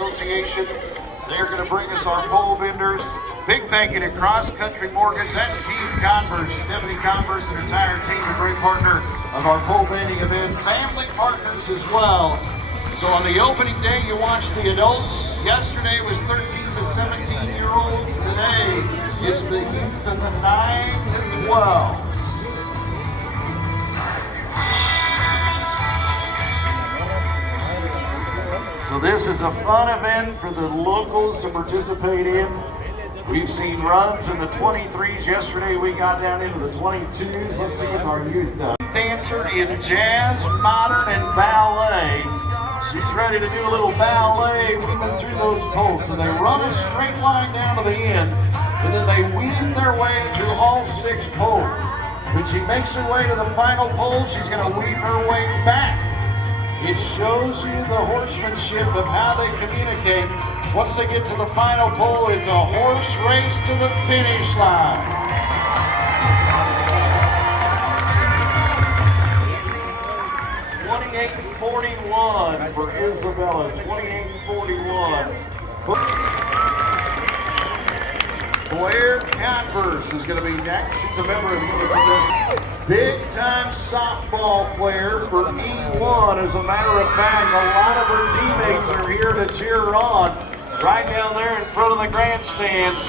Association. They're going to bring us our pole vendors. Big thank you to Cross Country Mortgage. That's Steve Converse, Deputy Converse, and entire team, a great partner of our pole bending event. Family partners as well. So on the opening day, you watched the adults. Yesterday was 13 to 17-year-olds. Today, it's the youth of the 9 to 12. So this is a fun event for the locals to participate in. We've seen runs in the 23s. Yesterday we got down into the 22s. Let's see what our youth does. Dancer in jazz, modern, and ballet. She's ready to do a little ballet weaving through those poles. So they run a straight line down to the end, and then they weave their way through all 6 poles. When she makes her way to the final pole, she's going to weave her way back. It shows you the horsemanship of how they communicate. Once they get to the final pole, it's a horse race to the finish line. $28.41 for Isabella. $28.41. Blair Converse is going to be next. She's a member of the big-time softball player for E1. As a matter of fact, a lot of her teammates are here to cheer her on. Right down there in front of the grandstands.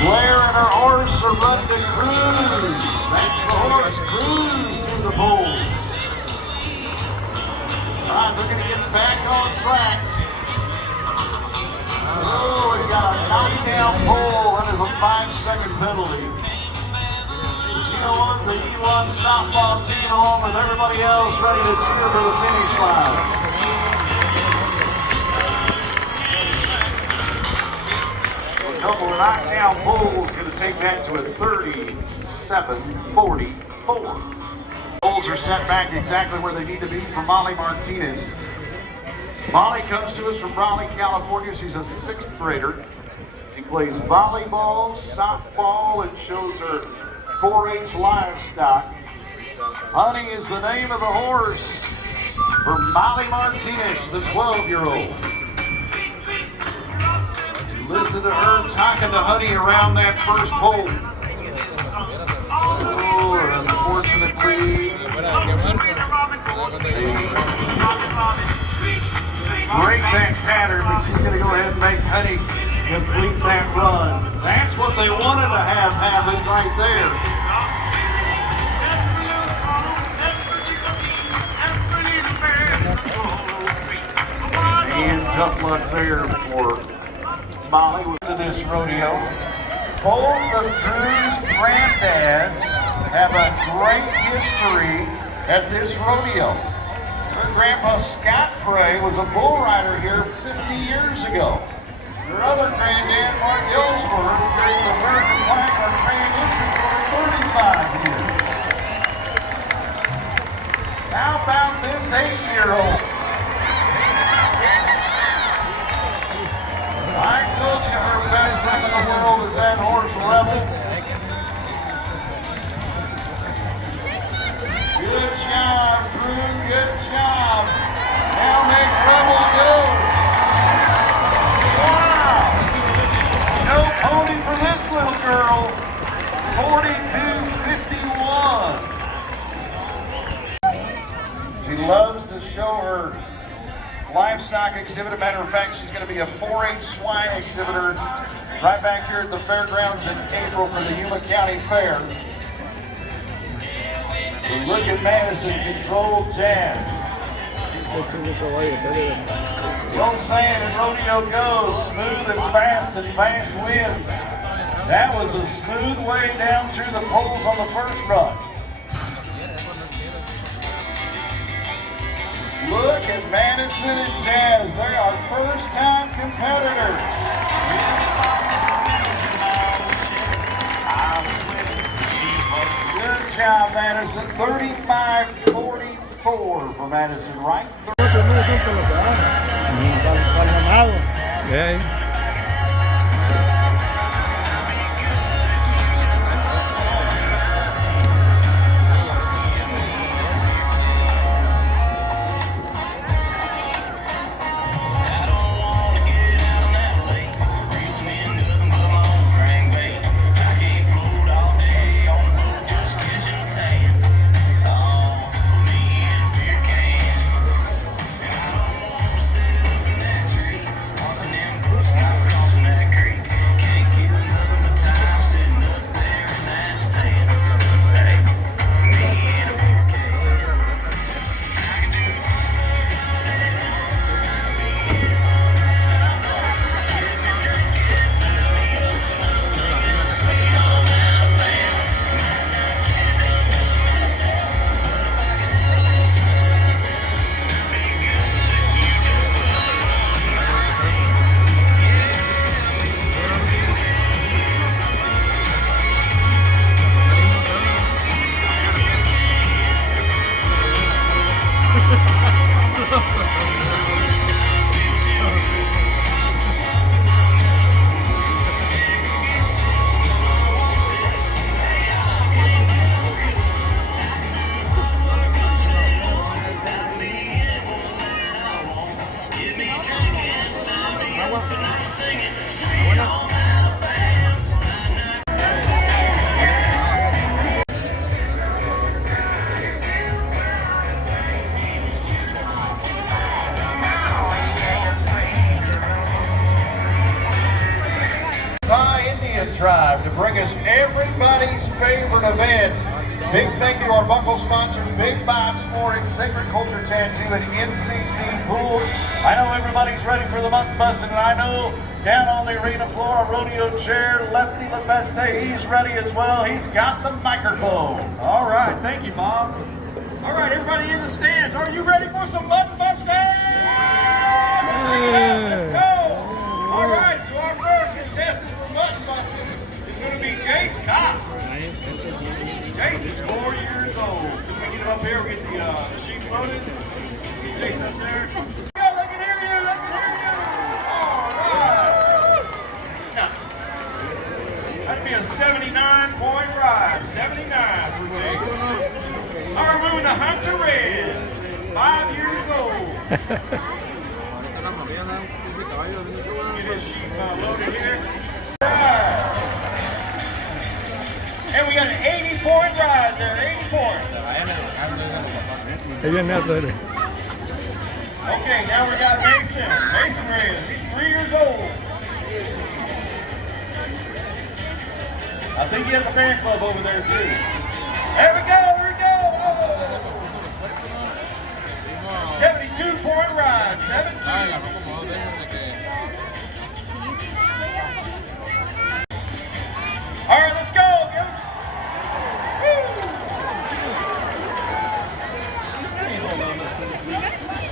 Blair and her horse are running to Cruise. That's the horse, Cruise through the poles. All right, looking to get back on track. Oh, we got a knockdown pole. That is a 5-second penalty. You know what? The E1 softball team, along with everybody else, ready to cheer for the finish line. A couple of knockdown poles going to take that to a 37-44. Poles are set back exactly where they need to be for Molly Martinez. Molly comes to us from Raleigh, California. She's a 6th grader. She plays volleyball, softball, and shows her 4-H livestock. Honey is the name of the horse for Molly Martinez, the 12-year-old. Listen to her talking to Honey around that first pole. Oh, unfortunately, break that pattern, but she's going to go ahead and make Honey complete that run. That's what they wanted to have happen right there. And tough luck there for Molly to this rodeo. Both of Drew's granddads have a great history at this rodeo. Her grandpa Scott Prey was a bull rider here 50 years ago. Her other granddad, Mark Ellsworth, carried the American flag on Grand Entry for 35 years. How about this 8-year-old? I told you her best friend in the world is that horse level. Good job, Drew, good job. Now make Rebels go. Wow. No pony for this little girl. 42-51. She loves to show her livestock exhibit. As a matter of fact, she's going to be a 4-H swine exhibitor right back here at the fairgrounds in April for the Yuma County Fair. So look at Madison, controlled jazz. The old saying in rodeo goes, smooth as fast and fast wins. That was a smooth way down through the poles on the first run. Look at Madison and Jazz. They are first-time competitors. Good job, Madison. 35-44 for Madison, right? Yeah. Tribe to bring us everybody's favorite event. Big thank you to our buckle sponsors, Big Bob Sporting, Sacred Culture Tattoo, and NCC Pools. I know everybody's ready for the mutton busting, and I know down on the arena floor, our rodeo chair, Lefty LeBeste, he's ready as well. He's got the microphone. All right, thank you, Bob. All right, everybody in the stands, are you ready for some mutton busting? Let's go. All right, so our first contestant for mutton busting is going to be Jay Scott. Jace is 4 years old. So we get him up here, we get the sheep loaded. Get Jace up there. Yeah, they can hear you, they can hear you. All right. Now, that'd be a 79-point ride. 79 for Jace. All right, moving to Hunter Reds, 5 years old. Get his sheep loaded here. And we got an 80-point ride there, 80 points. Okay, now we got Mason. Mason Reyes, he's 3 years old. I think he has a fan club over there too. There we go, here we go. Oh. 72-point ride, 72. All right, let's go.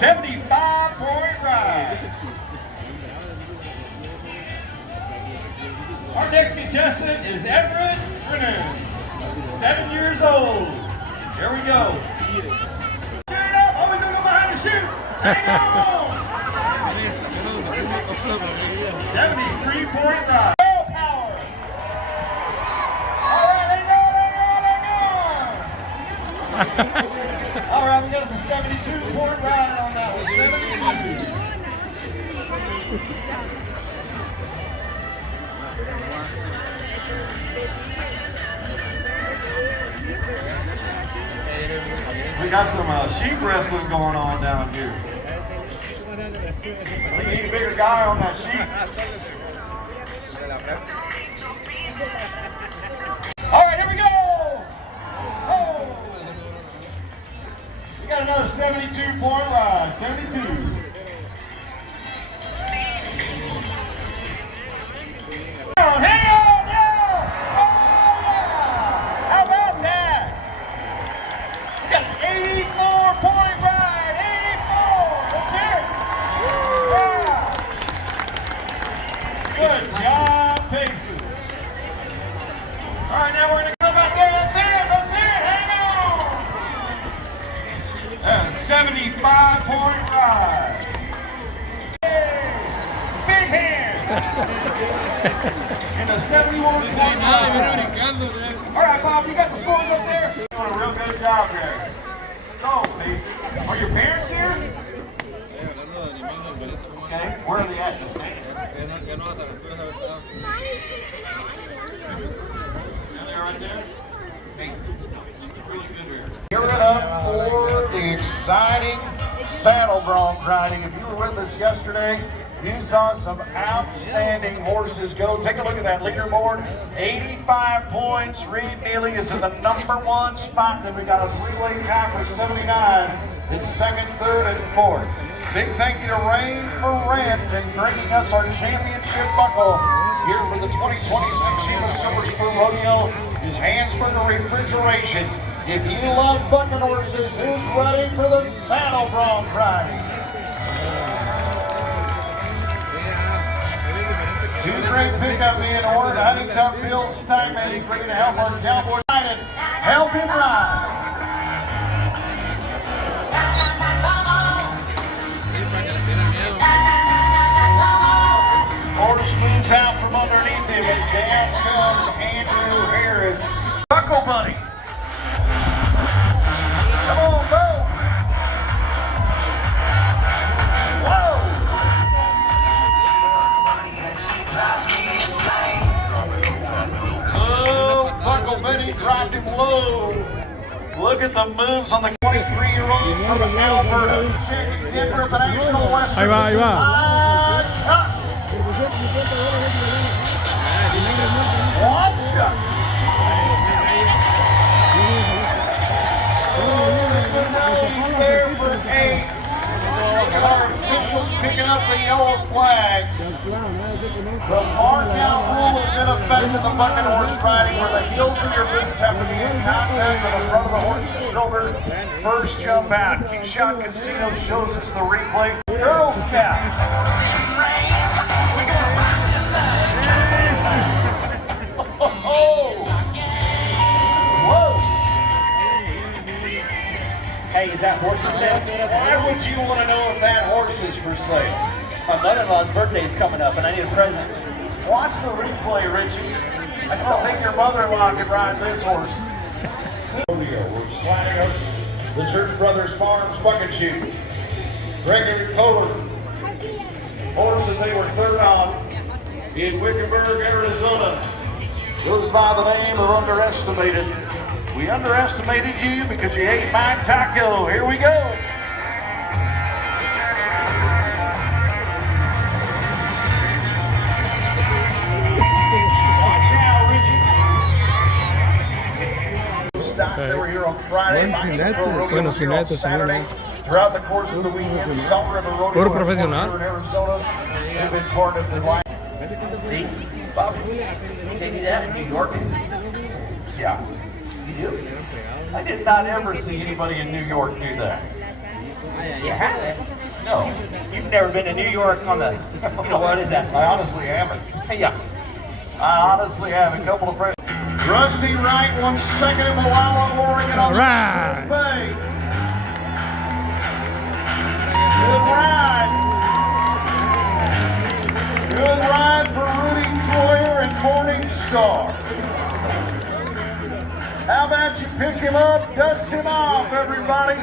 75-point ride. Our next contestant is Everett Drennan, 7 years old. Here we go. Turn it up. Oh, we're going to go behind the chute. Hang on. 73-point ride. Power. All right, hang on. All right, we got a 72-point ride on that one. 72. We got some sheep wrestling going on down here. I think you need a bigger guy on that sheep. All right, here we go. Oh. We got another 72-point ride. 72. Hang on, yeah! Oh, yeah! How about that? We got an 84-point ride. 84. Let's hear it. Yeah. Good job, Pacers. All right, now we're going to come out there. Let's hear it. Let's hear it. Hang on. That's a 75-point ride. Hey, big hand. And a 71-point ride. All right, Bob, you got the scores up there? You're doing a real good job there. So, Mason, are your parents here? Okay, where are they at in the stand? Right there. Hey, really good there. Give it up for the exciting saddle bronc riding. If you were with us yesterday, you saw some outstanding horses go. Take a look at that leaderboard. 85 points. Reed Neely is in the #1 spot. Then we got a three-way tie for 79. It's second, third, and fourth. Big thank you to Rain for Rent and bringing us our championship buckle here for the 2026 Yuma Silver Spur Rodeo. His Hansburger Refrigeration. If you love bucking horses, who's ready for the saddle bronc riding? Two great pickup being ordered. Honeycutt Bill Steinman. He's ready to help our cowboy ride and help him ride. Order smooths out from underneath him, and down comes Andrew Harris. Buckle Bunny. Come on, go. Whoa. dropped him low. Look at the moves on the 23-year-old from Alberta. Checking Denver, the National Western. Ahí va, ahí va. Watch out. There for 8. Our officials picking up the yellow flags. The mark-out rule is in effect in the bucket horse riding where the heels of your boots have to be in contact with the front of the horse's shoulder. First jump out. Keyshot Casino shows us the replay. Girl Scout. Oh! Whoa! Hey, is that horse for sale? Why would you want to know if that horse is for sale? My mother-in-law's birthday is coming up and I need a present. Watch the replay, Richie. I don't think your mother-in-law could ride this horse. Rodeo, we're sliding up the Church Brothers Farms bucket chute. Gregory Kohler, horse that they were third on in Wickenburg, Arizona, goes by the name of Underestimated. We underestimated you because you ate my taco. Here we go. Watch out, Richie. Stop. They were here on Friday. Buenos jinetes, Saturday. Throughout the course of the weekend, Summer of the Rodeo Puro profesional. in Arizona. They've been part of the life. See, Bob, they do that in New York. Yeah. You do? I did not ever see anybody in New York do that. You haven't? No. You've never been to New York on the, what is that? I honestly haven't. Yeah. I honestly have a couple of friends. Rusty Wright, 1 second in Malala, Oregon on All right. the Bay. Good ride. Good ride for Rudy Troyer and Morning Star. How about you pick him up, dust him off, everybody?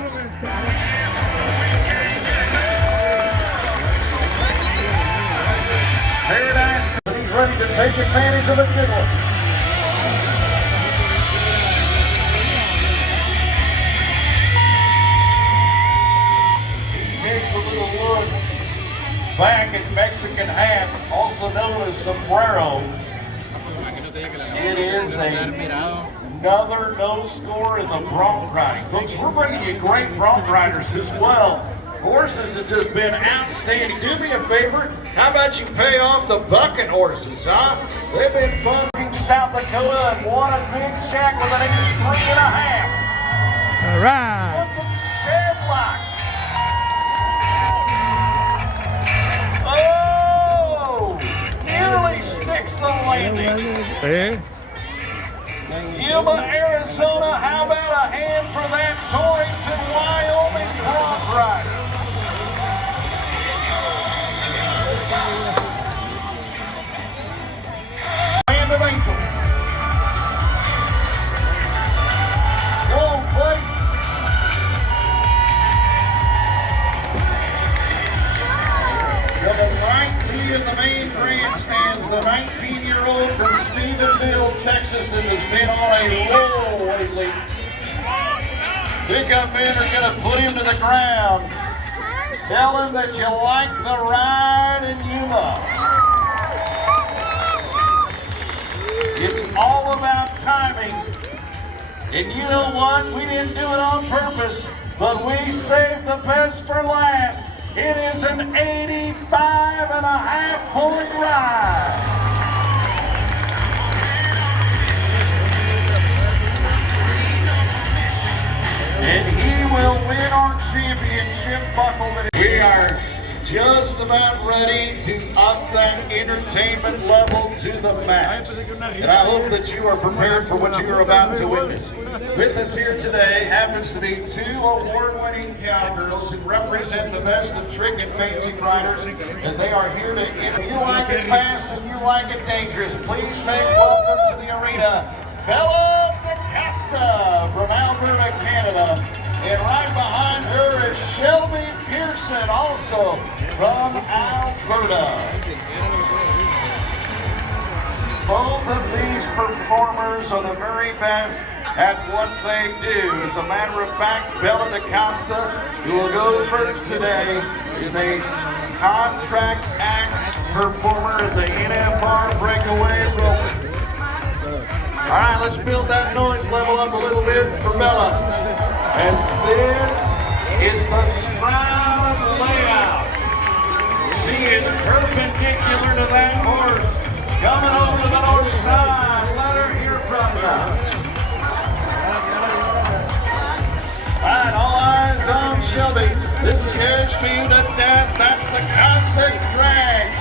Paradise, he's ready to take advantage of the good one. He takes a little look back at Mexican hat, also known as sombrero. It is another no score in the bronc riding. Folks, we're bringing you great bronc riders as well. Horses have just been outstanding. Do me a favor, how about you pay off the bucket horses, huh? They've been fun in South Dakota and won a big shack with an 83.5. All right. Look at Shedlock. Oh! Nearly sticks the landing. Eh? Yuma, Arizona, how about a hand for that Torrington, Wyoming bronc rider? Land of Angels. Whoa, plate. To the right tee in the main grandstands, the 19-year-old from Stephenville, Texas, that has been on a roll lately. Pickup men are going to put him to the ground. Tell him that you like the ride in Yuma. It's all about timing. And you know what? We didn't do it on purpose, but we saved the best for last. It is an 85.5-point ride. And he will win our championship buckle. We are just about ready to up that entertainment level to the max. And I hope that you are prepared for what you are about to witness. With us here today happens to be 2 award-winning cowgirls who represent the best of trick and fancy riders. And they are here to, if you like it fast and you like it dangerous, please make welcome to the arena, Bella DeCosta from Alberta, Canada. And right behind her is Shelby Pearson, also from Alberta. Both of these performers are the very best at what they do. As a matter of fact, Bella DaCosta, who will go first today, is a contract act performer at the NFR Breakaway Rope. All right, let's build that noise level up a little bit for Bella. As this is the Stroud layout. See it perpendicular to that horse. Coming over to the north side. Let her hear from you. All right, all eyes on Shelby. This scares me to death. That's the classic drag.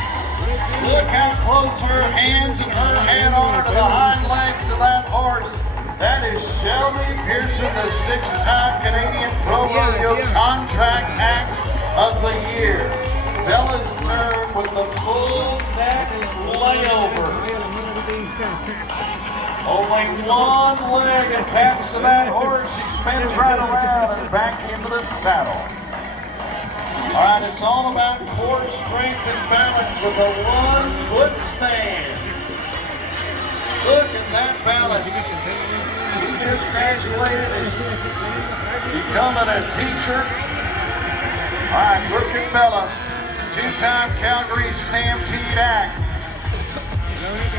Look how close her hands and her head are to the hind legs of that horse. That is Shelby Pearson, the 6-time Canadian Pro Rodeo Contract Act of the Year. Bella's turn with the full neck layover. Only one leg attached to that horse. She spins right around and back into the saddle. All right, it's all about core strength and balance with a 1-foot stand. Look at that balance. She just graduated and becoming a teacher. All right, look at Bella. 2-time Calgary Stampede Act.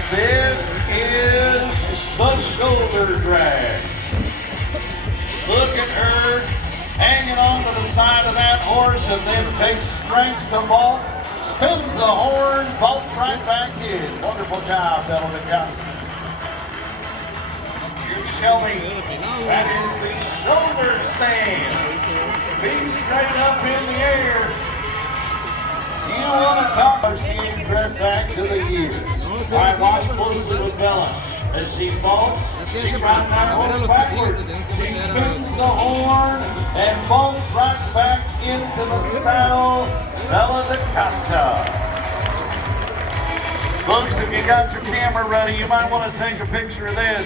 This is the shoulder drag. Look at her hanging on to the side of that horse and then takes strength to vault, spins the horn, vaults right back in. Wonderful job, Bella DaCosta. Here's Shelby. That is the shoulder stand. Feet straight up in the air. You want to talk about seeing dress back to the year. All right, watch closely with Bella. As she vaults, she tries that horse backwards. She spins the horn and vaults right back into the saddle. Bella DaCosta. Folks, if you got your camera ready, you might want to take a picture of this.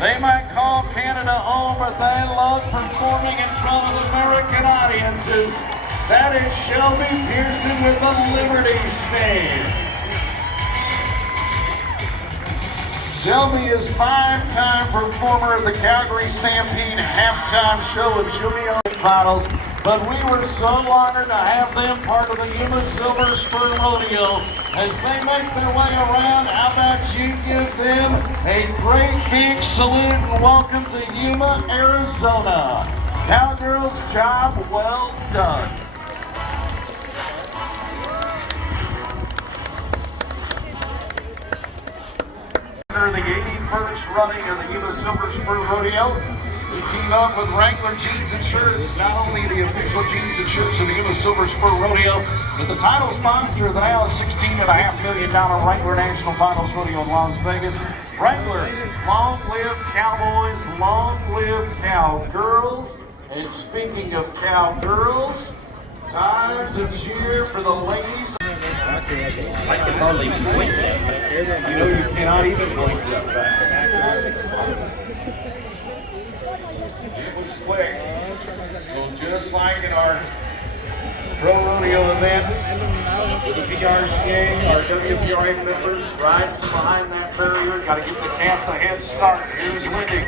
They might call Canada home, but they love performing in front of American audiences. That is Shelby Pearson with the Liberty Stand. Shelby is 5-time performer of the Calgary Stampede halftime show with Junior Finals, but we were so honored to have them part of the Yuma Silver Spur Rodeo. As they make their way around, how about you give them a great big salute and welcome to Yuma, Arizona. Cowgirls, job well done. The 81st running of the Yuma Silver Spur Rodeo. We team up with Wrangler Jeans and Shirts, not only the official jeans and shirts of the Yuma Silver Spur Rodeo, but the title sponsor of the now $16.5 million Wrangler National Finals Rodeo in Las Vegas. Wrangler, long live Cowboys, long live Cowgirls. And speaking of Cowgirls, time to cheer for the ladies. I can hardly blink that fast. You know you cannot even blink that fast. It was quick. So just like in our pro rodeo event, with the PRCA, our WPRA members, right behind that barrier, got to give the camp the head start. Here's Lindy.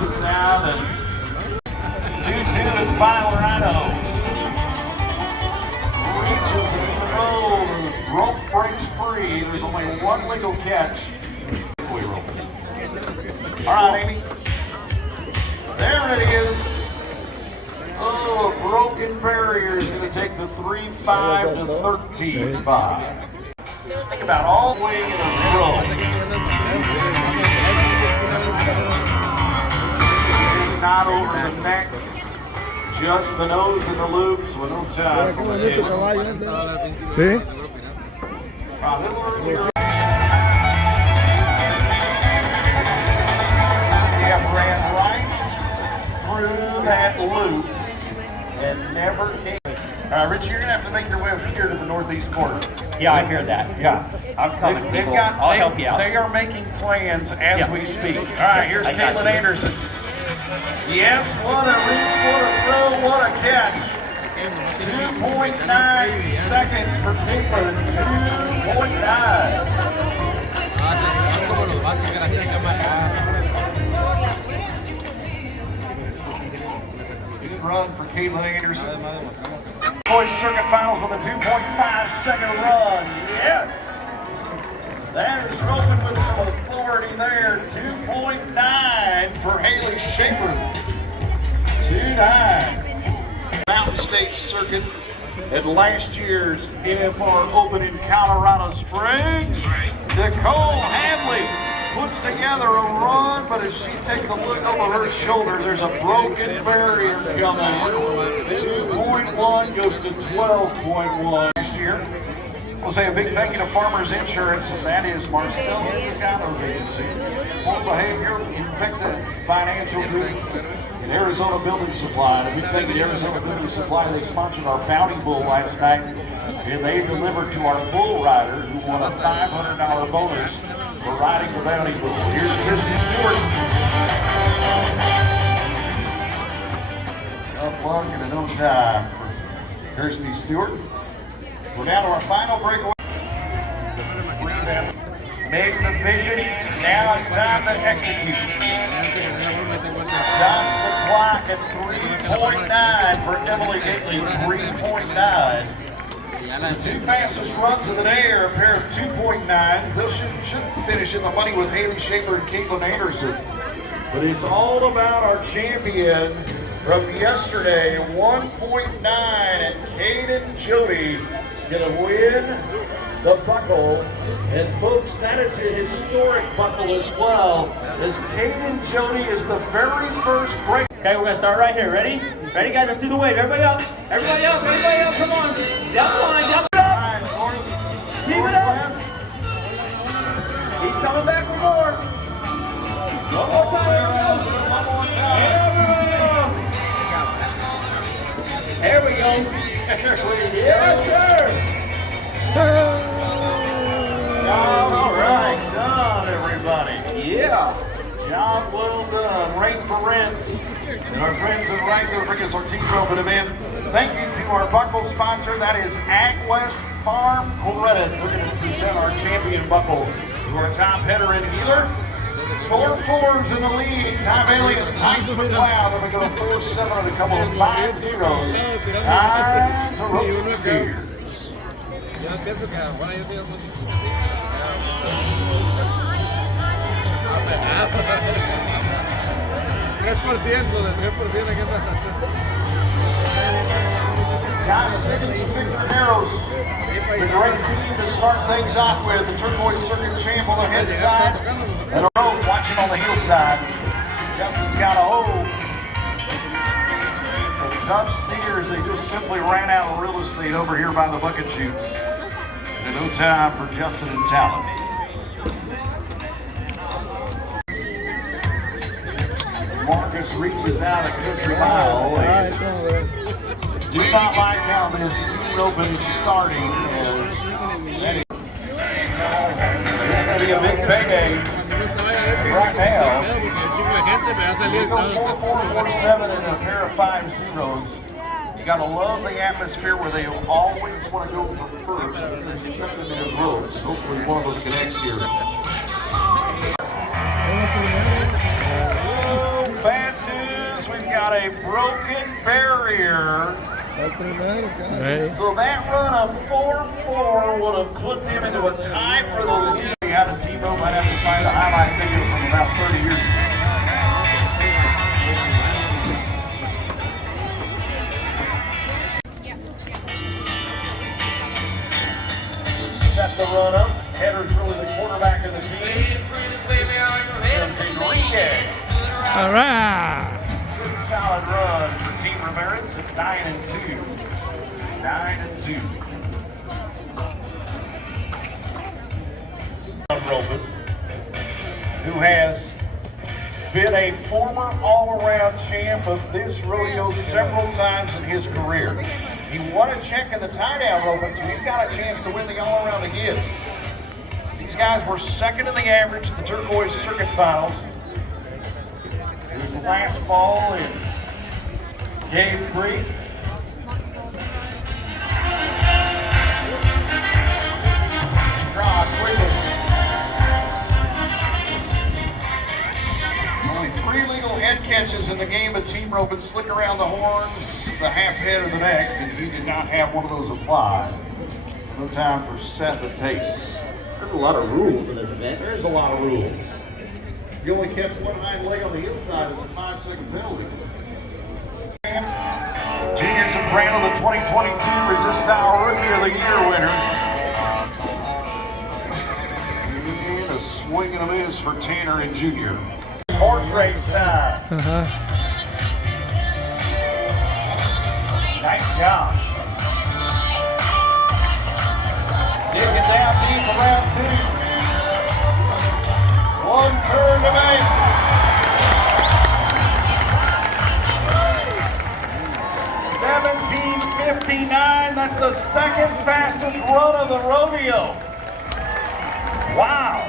Here's out and 2-2 and final Rhino. Reaches in the roll. Rope breaks free. There's only one legal catch. All right, Amy. There it is. Oh, a broken barrier is going to take the 3-5 to 13-5. Just think about all the way in a row. Not over the neck. Just the nose and the loops with no time. ¿Sí? Yeah, ran right through that loop and never came. Rich, you're gonna have to make your way over here to the northeast corner. Yeah, I hear that. Yeah, I'm coming, people. I'll help you out. They are making plans as we speak. All right, here's Caitlin Anderson. Yes, what a reach, what a throw, what a catch. 2.9 seconds for Caitlin. 2.9. Haz como los vatos que la tienen que amarrar. Good run for Caitlin Anderson. Boys Circuit Finals with a 2.5-second run. Yes! That is rolling with some authority there. 2.9 for Haley Schaefer. 2.9. Mountain State Circuit at last year's NFR Open in Colorado Springs. Nicole Hadley puts together a run, but as she takes a look over her shoulder, there's a broken barrier coming. 2.1 goes to 12.1 this year. We'll say a big thank you to Farmers Insurance, and that is Marcellus Chicago's agency. Poor behavior, infected financial group, and Arizona Building Supply. And a big thank you to Arizona Building Supply. They sponsored our Bounty Bull last night, and they delivered to our bull rider who won a $500 bonus for riding the Bounty Bull. Here's Christy Stewart. Tough luck and no time for Kirsty Stewart. We're down to our final breakaway. Made the vision. Now it's time to execute. Stops the clock at 3.9 for Emily Gately. 3.9. The two fastest runs of the day are a pair of 2.9s. They should finish in the money with Haley Schaefer and Caitlin Anderson. But it's all about our champion from yesterday, 1.9, and Caden Jody gonna win the buckle. And folks, that is a historic buckle as well, as Caden Jody is the very first break. Okay, we're gonna start right here. Ready? Ready, guys? Let's do the wave. Everybody up. Everybody up. Everybody up. Come on. Down the line. Down the line. Keep it up. He's coming back for more. One more time. One more time. There we go. Yes, sir. All right, done, everybody. Yeah. Job well done. Rain for rent. And our friends at Wrangler bring us our team open event. Thank you to our buckle sponsor, that is Ag West Farm Credit. We're going to present our champion buckle to our top header in Healer. 4-4s in the lead. Tom Bailey and Tyson McLeod. Then we go to 4-7 and a couple of 5-0s. Time to rope some skiers. Yo pienso que ahora yo soy el músico. 3% del 3% aquí está. Josh Simmons and Victor Narrows. The great team to start things off with. The turquoise circuit champ on the head side. And a rope watching on the heel side. Justin's got a hold. The tough steers, they just simply ran out of real estate over here by the bucket chutes. And no time for Justin and Talon. Marcus reaches out a country mile. Do not like how this team open is starting. It's going to be a big payday right now. We go 4-4-4-7 and a pair of 5-0s. You got to love the atmosphere where they always want to go for first. There's nothing in their ropes. Hopefully one of those connects here. Bad news, we've got a broken barrier. So that run of 4-4 would have put them into a tie for the lead. We had a T-Row, might have to find a highlight video from about 30 years ago. Set the run up. Header's really the quarterback of the team. All right. Good solid run for Team Ramirez at 9-2. 9-2. Roman, who has been a former all-around champ of this rodeo several times in his career. He won a check in the tie-down roping, so he's got a chance to win the all-around again. These guys were second in the average at the turquoise circuit finals. It was the last fall in Cave Creek. catches in the game of team rope and slick around the horns, the half head of the neck, and he did not have one of those apply. No time for Seth and Pace. There's a lot of rules in this event. There is a lot of rules. If you only catch one hind leg on the inside, it's a 5-second penalty. Juniors in Brandon, the 2022 Resistyle Rookie of the Year winner. And a swing and a miss for Tanner and Junior. Horse race time. Nice job. Digging down deep for round 2. One turn to make. 17:59. That's the second fastest run of the rodeo. Wow.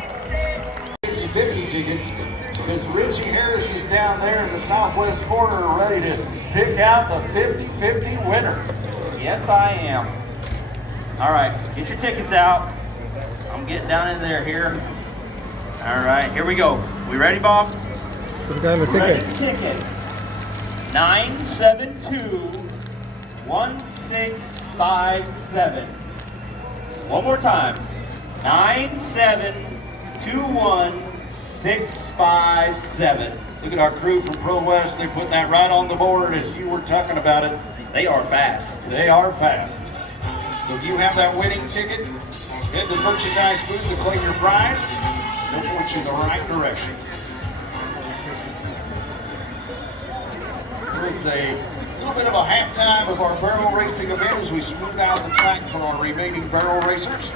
50 tickets. Because Richie Harris is down there in the southwest corner ready to pick out the 50-50 winner. Yes, I am. All right, get your tickets out. I'm getting down in there here. All right, here we go. We ready, Bob? What kind of a ticket? Ready ticket. 972-1657. One more time. 972-1657. Look at our crew from Pro West. They put that right on the board as you were talking about it. They are fast. They are fast. So if you have that winning ticket, head to the merchandise booth to claim your prize. They'll point you in the right direction. It's a little bit of a halftime of our barrel racing event as we smooth out the track for our remaining barrel racers.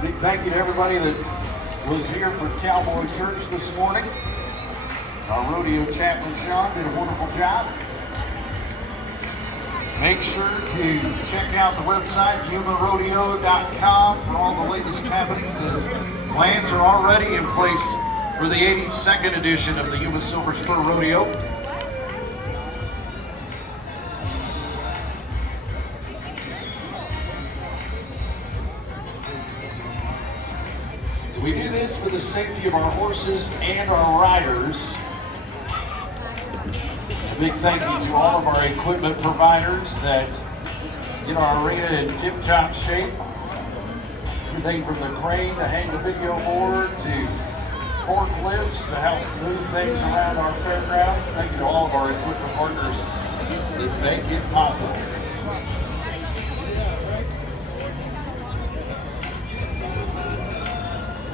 Big thank you to everybody that was here for Cowboy Church this morning. Our rodeo chaplain Sean did a wonderful job. Make sure to check out the website, yumarodeo.com, for all the latest happenings as plans are already in place for the 82nd edition of the Yuma Silver Spur Rodeo. We do this for the safety of our horses and our riders. A big thank you to all of our equipment providers that get our arena in tip-top shape. Everything from the crane to hang the video board to forklifts to help move things around our fairgrounds. Thank you to all of our equipment partners that make it possible.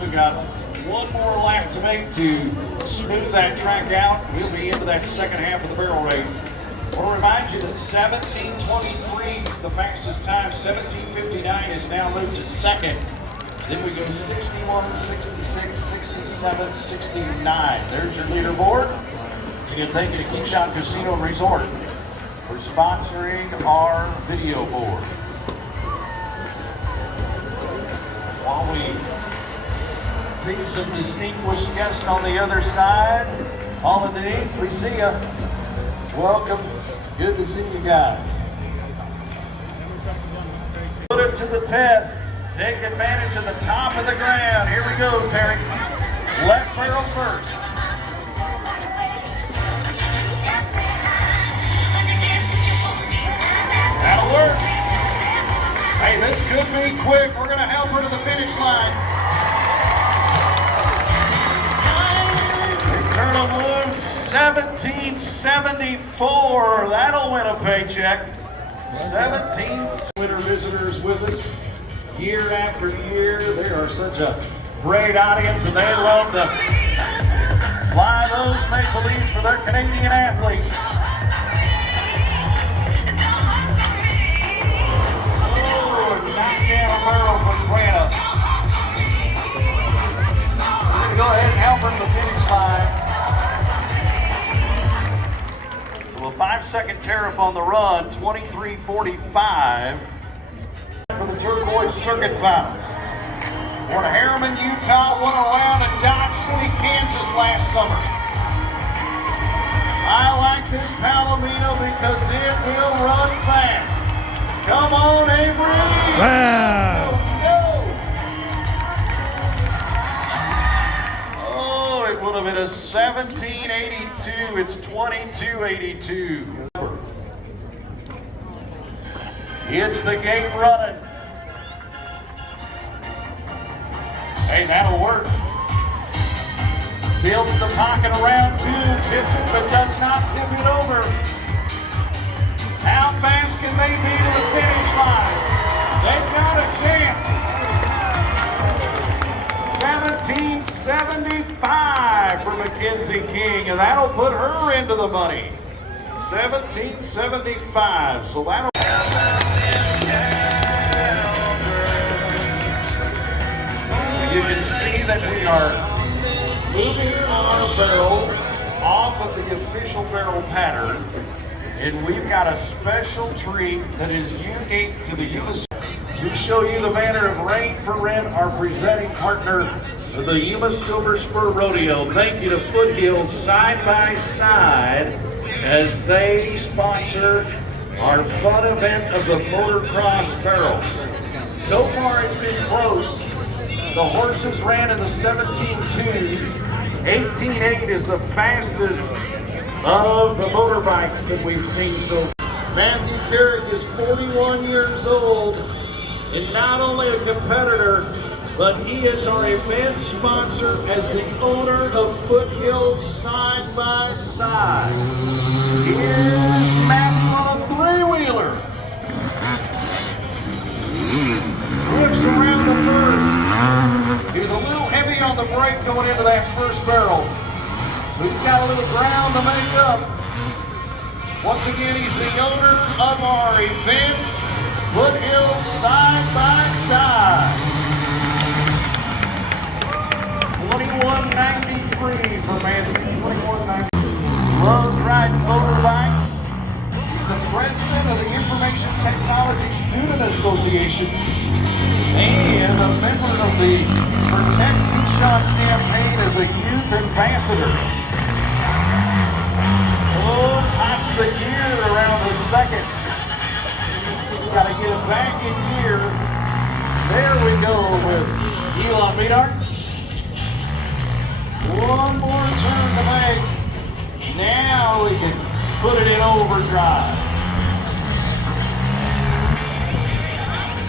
We got one more lap to make to smooth that track out. We'll be into that second half of the barrel race. I'll remind you that 17:23 is the fastest time. 17:59 is now moved to second. Then we go 61, 66, 67, 69. There's your leaderboard. So again, thank you to Keyshawn Casino Resort for sponsoring our video board. While we see some distinguished guests on the other side. Paul and Denise, we see you. Welcome. Good to see you guys. Put it to the test. Take advantage of the top of the ground. Here we go, Terry. Left barrel first. That'll work. Hey, this could be quick. We're going to help her to the finish line. Turn of one, 1774. That'll win a paycheck. 17 winter visitors with us year after year. They are such a great audience, and they love to fly those make-believes for their Canadian athletes. Oh, knock down a barrel from Granta. We're going to go ahead and help her to the finish line. So a 5-second tariff on the run, 23:45 for the Turquoise Circuit Finals. One Harriman, Utah, won around in Dodge City, Kansas last summer. I like this Palomino because it will run fast. Come on, Avery! Wow! Go! Oh, it would have been a 1782, it's 2282. It's the gate running. Hey, that'll work. Builds the pocket around two, tips it, but does not tip it over. How fast can they be to the finish line? They've got a chance. 1775 for Mackenzie King, and that'll put her into the money. 1775, so that'll... You can see that we are moving our barrels off of the official barrel pattern, and we've got a special treat that is unique to the Yuma. To show you the manner of Rain for Rent, our presenting partner of the Yuma Silver Spur Rodeo. Thank you to Foothills Side by Side as they sponsor our fun event of the motocross barrels. So far it's been close. The horses ran in the 17.2s. 18.8 is the fastest of the motorbikes that we've seen so far. Matthew Carrick is 41 years old and not only a competitor, but he is our event sponsor as the owner of Foothills Side by Side. Here's Matt on a three-wheeler. Drifts around the first. He's a little heavy on the brake going into that first barrel. He's got a little ground to make up. Once again, he's the owner of our event, Foothills Side by Side. 2193 for Matthew, 2193. Loves riding motorbikes. He's the president of the Information Technology Student Association and a member of the Protect Keyshawn campaign as a youth ambassador. Oh, that's the gear around the seconds. Got to get it back in gear. There we go with Elon Vidar. One more turn to make. Now we can put it in overdrive.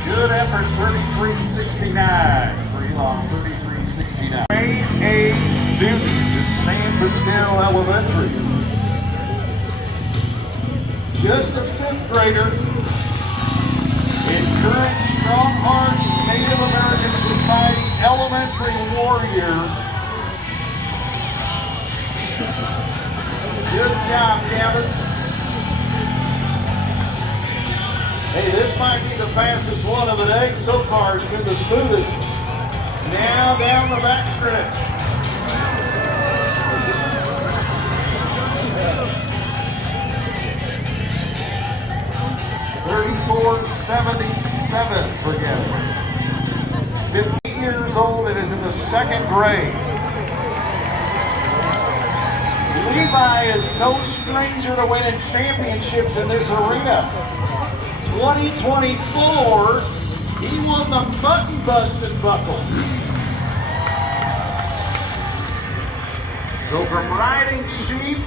Good effort, 3369 for Elon, 3369. Grade A student at San Pasquale Elementary. Just a fifth grader. Encourage Strong Hearts Native American Society Elementary Warrior. Good job, Gavin. Hey, this might be the fastest one of the day. So far, it's been the smoothest. Now down the back stretch. $34.77 for Gavin. 50 years old and is in the second grade. Levi is no stranger to winning championships in this arena. 2024, he won the button busting buckle. So from riding sheep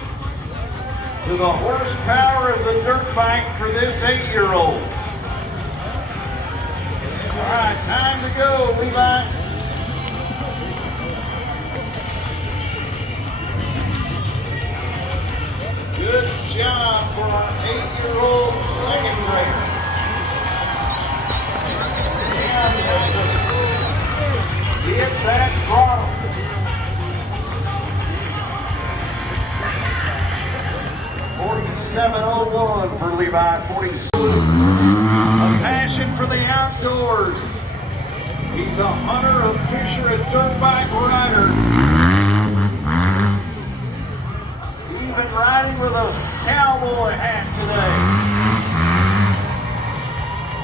to the horsepower of the dirt bike for this 8-year-old. All right, time to go, Levi. Good job for our 8-year-old second grader. Get that throttle. $47.01 for Levi. 47. A passion for the outdoors. He's a hunter, a fisher, a dirt bike rider. Even riding with a cowboy hat today.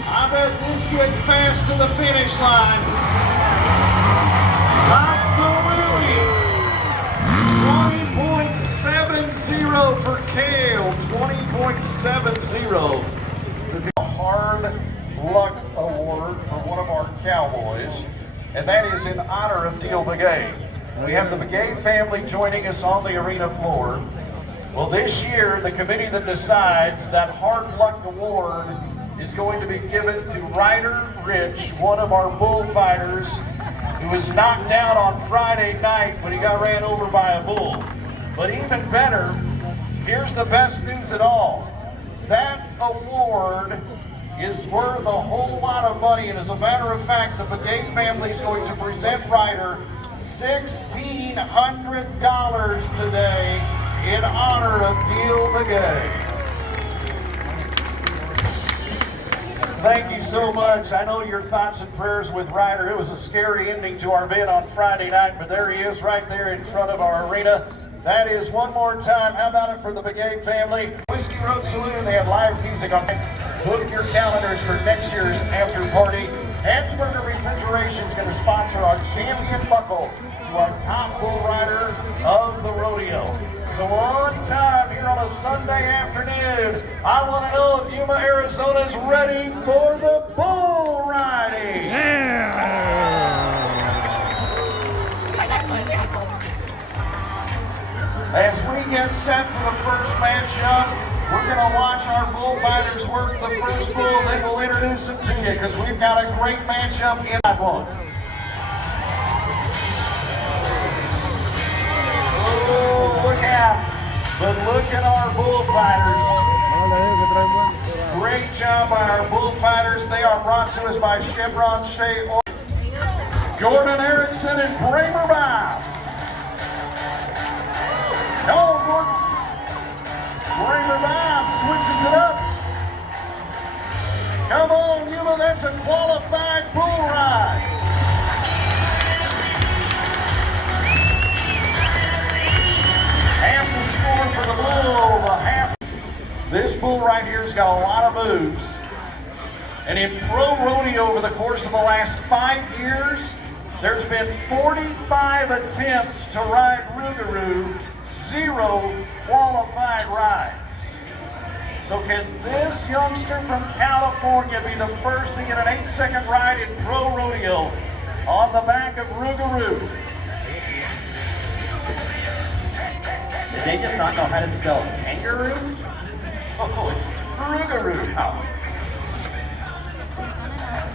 I bet this gets fast to the finish line. Absolutely. 20.70 for Kale. 20.70. The Hard Luck Award for one of our cowboys, and that is in honor of Neil McGay. We have the Begay family joining us on the arena floor. Well, this year, the committee that decides that Hard Luck Award is going to be given to Ryder Rich, one of our bullfighters, who was knocked out on Friday night when he got ran over by a bull. But even better, here's the best news at all. That award is worth a whole lot of money, and as a matter of fact, the Begay family is going to present Ryder $1,600 today in honor of Deal Begay. Thank you so much. I know your thoughts and prayers with Ryder. It was a scary ending to our bid on Friday night, but there he is right there in front of our arena. That is one more time. How about it for the Begay family? Whiskey Road Saloon, they have live music on. Book your calendars for next year's after party. Hansberger Refrigeration is going to sponsor our champion buckle to our top bull rider of the rodeo. So on time here on a Sunday afternoon, I want to know if Yuma, Arizona is ready for the bull riding. As we get set for the first matchup, we're going to watch our bullfighters work the first bull, then we'll introduce them to you because we've got a great matchup in that one. Oh, look out. But look at our bullfighters. Great job by our bullfighters. They are brought to us by Chevron Shea, Jordan Erickson, and Bramer Bob. Come on, Gordon. Bramer Bob switches it up. Come on, Yuma, that's a qualified bull ride. Half the score for the bull, This bull right here's got a lot of moves. And in pro rodeo over the course of the last 5 years, there's been 45 attempts to ride Rougarou, 0 qualified rides. So can this youngster from California be the first to get an 8-second ride in pro rodeo on the back of Rougarou? Did they just not know how to spell kangaroo? Oh, it's Rougarou now.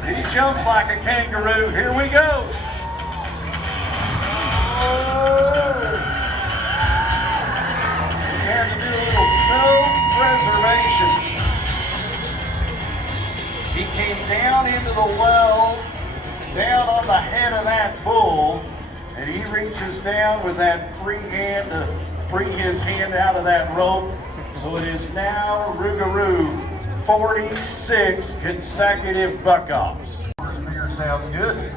He jumps like a kangaroo. Here we go. Oh. He had to do a little snow preservation. He came down into the well, down on the head of that bull, and he reaches down with that free hand to free his hand out of that rope. So it is now Rougarou, 46 consecutive buck-offs. Beer sounds good.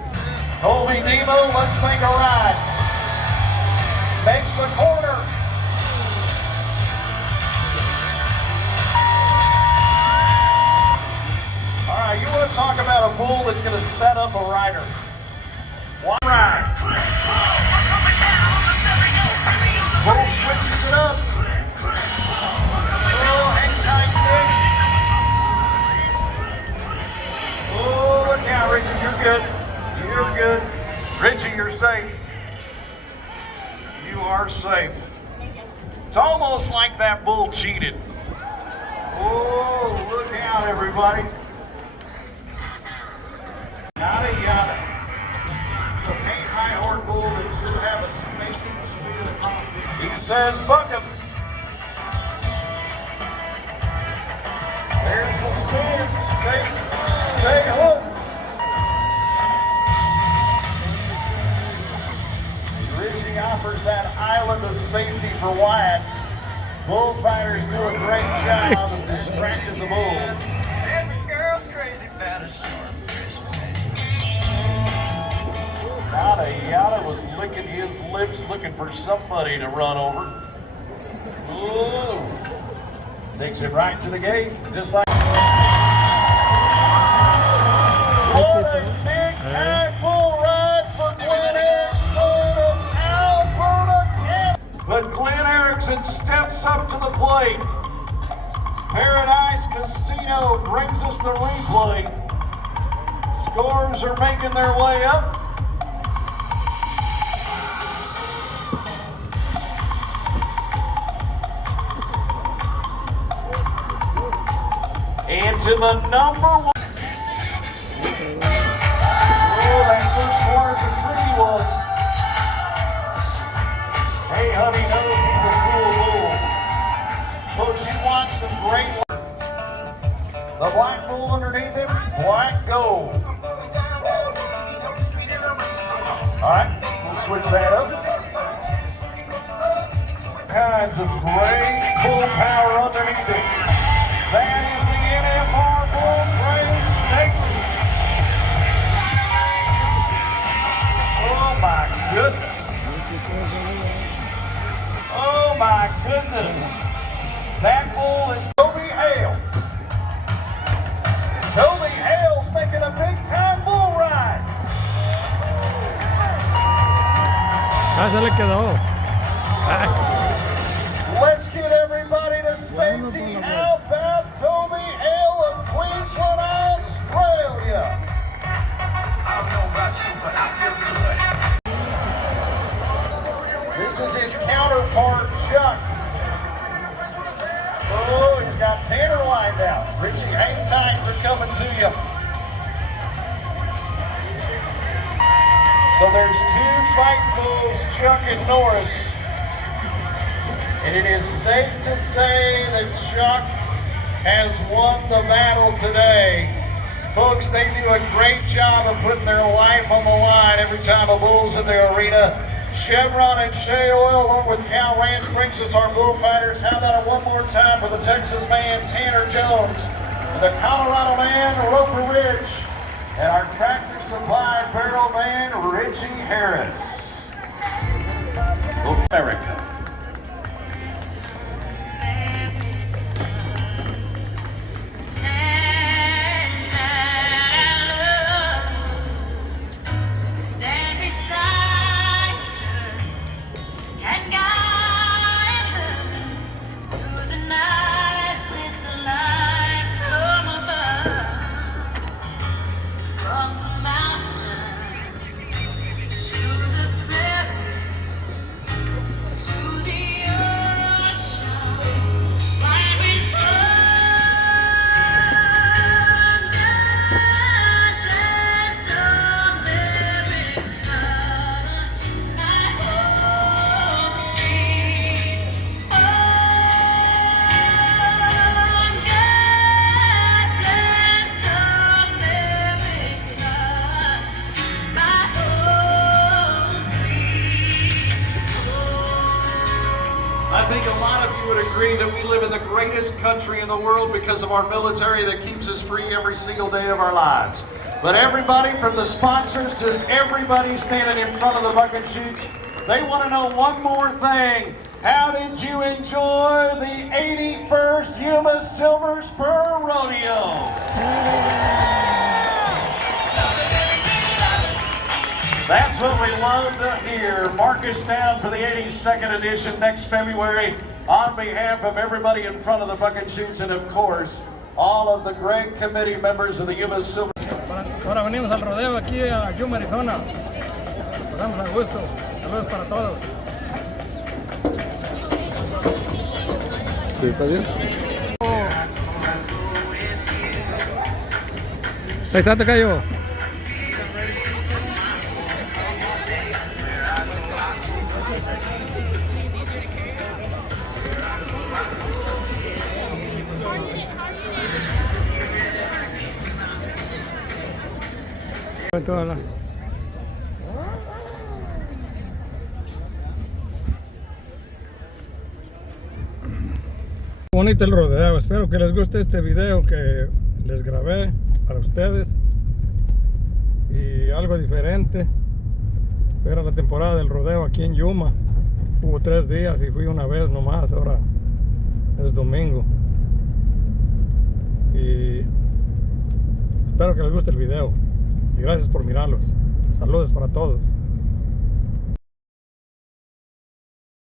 Colby Nemo, let's make a ride. Makes the corner. All right, you want to talk about a bull that's going to set up a rider. One ride. Bull switches it up. Oh, hang tight, Nick. Oh, look out, Richie, you're good. You're good. Richie, you're safe. You are safe. It's almost like that bull cheated. Oh, look out, everybody. Yada, yada. It's a paint high horn bull that should have a snaking speed of the competition. He says, buck him. There's the spin. Stay hooked. Richie offers that island of safety for Wyatt. Bullfighters do a great job of distracting the bull. Every girl's crazy about a sharp. Yada was licking his lips, looking for somebody to run over. Ooh. Takes it right to the gate, just like. What a big time bull ride for Glenn Erickson of Alberta. But Glenn Erickson steps up to the plate. Paradise Casino brings us the replay. Scores are making their way up. to the number 1. Oh, that first one is a tricky one. Hey, honey knows he's a cool bull. Folks, you watch some great ones. The black bull underneath him, black gold. All right, we'll switch that up. Kinds of great bull power underneath it. That is the NFR Bull Train Station. Oh my goodness. Oh my goodness. That bull is Toby Hale. Toby Hale's making a big time bull ride. Ah, se le quedó. Let's get everybody to safety. How about Toby Hale of Queensland, Australia? I don't know about you, but I feel good. This is his counterpart, Chuck. Oh, he's got Tanner lined out. Richie, hang tight, we're coming to you. So there's 2 fight bulls, Chuck and Norris. And it is safe to say that Chuck has won the battle today. Folks, they do a great job of putting their life on the line every time a bull's in the arena. Chevron and Shea Oil, along with Cal Ranch, brings us our bullfighters. How about it one more time for the Texas man, Tanner Jones, the Colorado man, Roper Rich, and our Tractor Supply barrel man, Richie Harris. America. I think a lot of you would agree that we live in the greatest country in the world because of our military that keeps us free every single day of our lives. But everybody, from the sponsors to everybody standing in front of the bucket chutes, they want to know one more thing. How did you enjoy the 81st Yuma Silver Spur Rodeo? That's what we love to hear. Mark us down for the 82nd edition next February on behalf of everybody in front of the bucket chutes and, of course, all of the great committee members of the Yuma Silver. Ahora venimos al rodeo aquí a Yuma, Arizona. Pasamos a gusto. Saludos para todos. Sí, ¿está bien? Ahí está, te cayó. Bonito el rodeo, espero que les guste este video que les grabé para ustedes y algo diferente. Era la temporada del rodeo aquí en Yuma, hubo 3 días y fui una vez nomás, ahora es domingo y espero que les guste el video y gracias por mirarlos. Saludos para todos.